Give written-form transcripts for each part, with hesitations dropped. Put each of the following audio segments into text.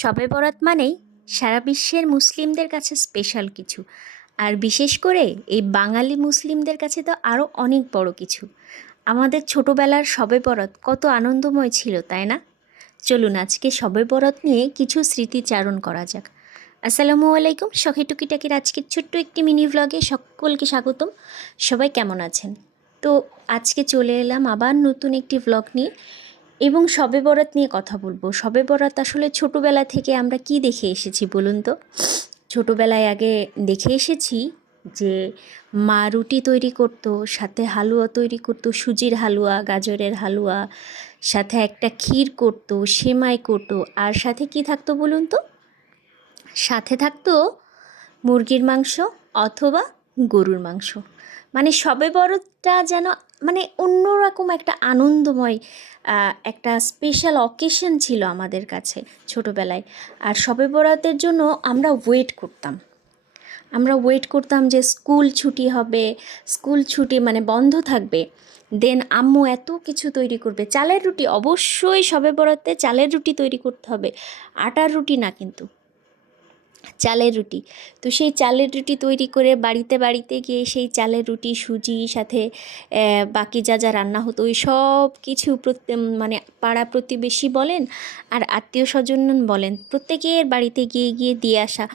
শবে বরাত মানেই সারা বিশ্বের মুসলিমদের কাছে স্পেশাল কিছু, আর বিশেষ করে এই বাঙালি মুসলিমদের কাছে তো আরও অনেক বড় কিছু। আমাদের ছোটোবেলার শবে বরাত কত আনন্দময় ছিল, তাই না? চলুন আজকে শবে বরাত নিয়ে কিছু স্মৃতিচারণ করা যাক। আসসালামু আলাইকুম, শখে টুকিটাকির আজকের ছোট্ট একটি মিনি ভ্লগে সকলকে স্বাগতম। সবাই কেমন আছেন? তো আজকে চলে এলাম আবার নতুন একটি ভ্লগ নিয়ে এবং শবে বরাত নিয়ে কথা বলবো। শবে বরাত আসলে ছোটোবেলা থেকে আমরা কি দেখে এসেছি বলুন তো? ছোটোবেলায় আগে দেখে এসেছি যে মা রুটি তৈরি করতো, সাথে হালুয়া তৈরি করতো, সুজির হালুয়া, গাজরের হালুয়া, সাথে একটা ক্ষীর করতো, সেমাই করতো, আর সাথে কি থাকতো বলুন তো? সাথে থাকতো মুরগির মাংস অথবা গরুর মাংস। মানে শবে বরাতটা যেন মানে অন্যরকম একটা আনন্দময় একটা স্পেশাল অকেশন ছিল আমাদের কাছে ছোটোবেলায়। আর শবে বরাতের জন্য আমরা ওয়েট করতাম যে স্কুল ছুটি হবে, স্কুল ছুটি মানে বন্ধ থাকবে, দেন আম্মু এত কিছু তৈরি করবে। চালের রুটি, অবশ্যই শবে বরাতে চালের রুটি তৈরি করতে হবে, আটার রুটি না কিন্তু, চালের রুটি। তো সেই চালের রুটি তৈরি করে বাড়িতে বাড়িতে গিয়ে সেই চালের রুটি, সুজি, সাথে বাকি যা যা রান্না হতো ওই সব কিছু মানে পাড়া প্রতিবেশী বলেন আর আত্মীয় স্বজন বলেন, প্রত্যেকের বাড়িতে গিয়ে গিয়ে দিয়ে আসা,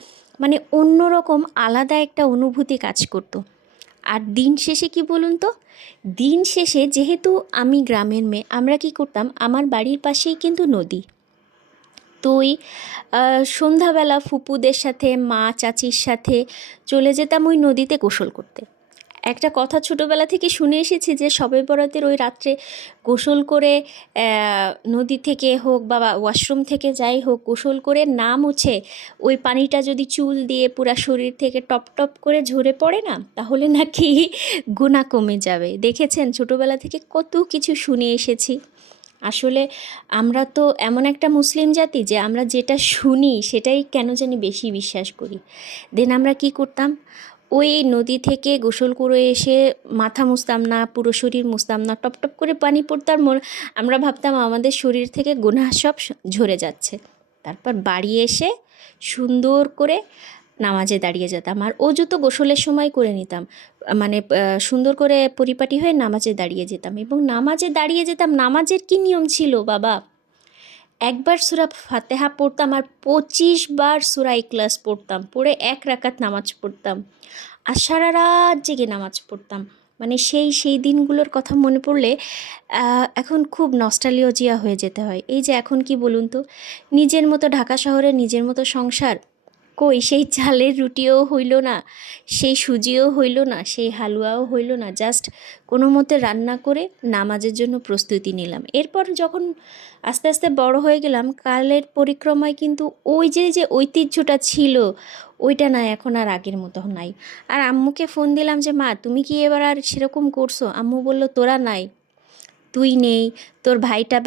মানে অন্যরকম আলাদা একটা অনুভূতি কাজ করতো। আর দিন শেষে কি বলুন তো, দিন শেষে যেহেতু আমি গ্রামের মেয়ে, আমরা কি করতাম, আমার বাড়ির পাশেই কিন্তু নদী। তো ওই সন্ধ্যাবেলা ফুপুদের সাথে, মা চাচির সাথে চলে যেতাম ওই নদীতে গোসল করতে। একটা কথা ছোটোবেলা থেকে শুনে এসেছি যে শবে বরাতের ওই রাত্রে গোসল করে নদী থেকে হোক বা ওয়াশরুম থেকে যাই হোক, গোসল করে না মুছে ওই পানিটা যদি চুল দিয়ে পুরা শরীর থেকে টপ টপ করে ঝরে পড়ে না, তাহলে নাকি গুনাহ কমে যাবে। দেখেছেন, ছোটোবেলা থেকে কত কিছু শুনে এসেছি। আসলে আমরা তো এমন একটা মুসলিম জাতি যে আমরা যেটা শুনি সেটাই কেন জানি বেশি বিশ্বাস করি। দেন আমরা কি করতাম, ওই নদী থেকে গোসল করে এসে মাথা মুছতাম না, পুরো শরীর মুছতাম না, টপ টপ করে পানি পড়তাম, আমরা ভাবতাম আমাদের শরীর থেকে গুনাহ সব ঝরে যাচ্ছে। তারপর বাড়ি এসে সুন্দর করে নামাজে দাঁড়িয়ে যেতাম, আর অজু তো গোসলের সময় করে নিতাম, মানে সুন্দর করে পরিপাটি হয়ে নামাজে দাঁড়িয়ে যেতাম। এবং নামাজে দাঁড়িয়ে যেতাম, নামাজের কি নিয়ম ছিল বাবা, একবার সূরা ফাতিহা পড়তাম আর 25 বার সূরা ইখলাস পড়তাম, পড়ে 1 রাকাত নামাজ পড়তাম, আর সারা রাত জেগে নামাজ পড়তাম। মানে সেই দিনগুলোর কথা মনে পড়লে এখন খুব নস্টালজিয়া হয়ে যেতে হয়। এই যে এখন কি বলুন তো, নিজের মতো ঢাকা শহরে নিজের মতো সংসার, কই সেই চালের রুটিও হইল না, সেই সুজিও হইল না, সেই হালুয়াও হইল না, জাস্ট কোনো মতে রান্না করে নামাজের জন্য প্রস্তুতি নিলাম। এরপর যখন আস্তে আস্তে বড় হয়ে গেলাম, কালের পরিক্রমায় কিন্তু ওই যে ঐতিহ্যটা ছিল ওইটা নাই, এখন আর আগের মতো নাই। আর আম্মুকে ফোন দিলাম যে মা তুমি কি এবার আর সেরকম করছো? আম্মু বলল তোরা নাই, তুই নেই, তোর ভাইটা